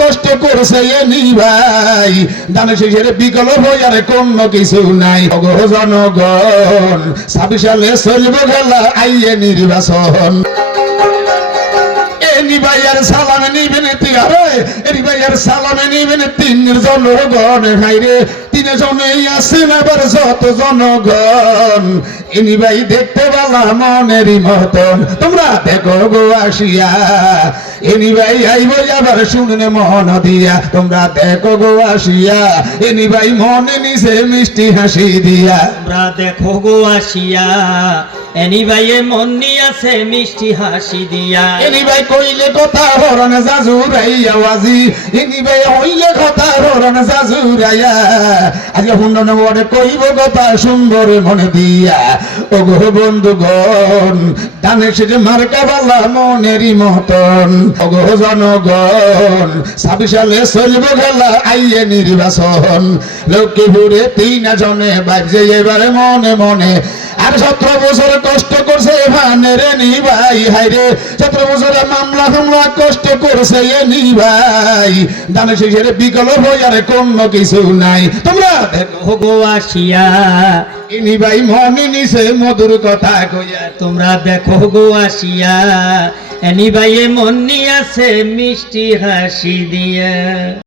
কষ্ট করছে এনি ভাই। দানে শেষের বিকল্প আর কোনো কিছু নাই। জনগণ ছাব্বিশ সালে চলব খেলা আইয়ে নির্বাচন। তিন জনগণ। যত জনগণ। ভাই দেখতে পালা মনেরই মতন। তোমরা দেখো গো আসিয়া। এনি ভাই আইব আবার শুনলে মন দিয়া। তোমরা দেখো গো আসিয়া। এনি ভাই মনে নিছে মিষ্টি হাসি দিয়া। তোমরা দেখো গো আসিয়া। এনি ভাইয়ে মন আছে মিষ্টি হাসি দিয়া। এনি ভাই কইলে কথা হরণ জাজুরাইয়া ওয়াজি। এনি ভাই হইলে কথা হরণ জাজুরাইয়া। আজকে হুন্ডন বড়ে কইব কথা সুন্দর মনে দিয়া। ও গো বন্ধুগণ, ডানে সেজে মার্কা বালা মনেরই মতন। ও গো জনগণ ছাব্বিশ সালে চলব খেলা আইয়ে নির্বাচন। লক্ষ্মীপুরে তিন জনে বাজে এবারে মনে মনে আর সতেরো বছর কষ্ট করছে ভানের নি ভাই, হাইরে। সতেরো বছরে মামলা হামলা কষ্ট করছে এ নি ভাই। দানে শেষের বিকল্প আর কোনো কিছু নাই। তোমরা দেখো গো আসিয়া। ইনি ভাই মনে নিছে মধুর কথা কইয়া। তোমরা দেখো গো আসিয়া। এনি ভাইয়ে মন আছে মিষ্টি হাসি দিয়া।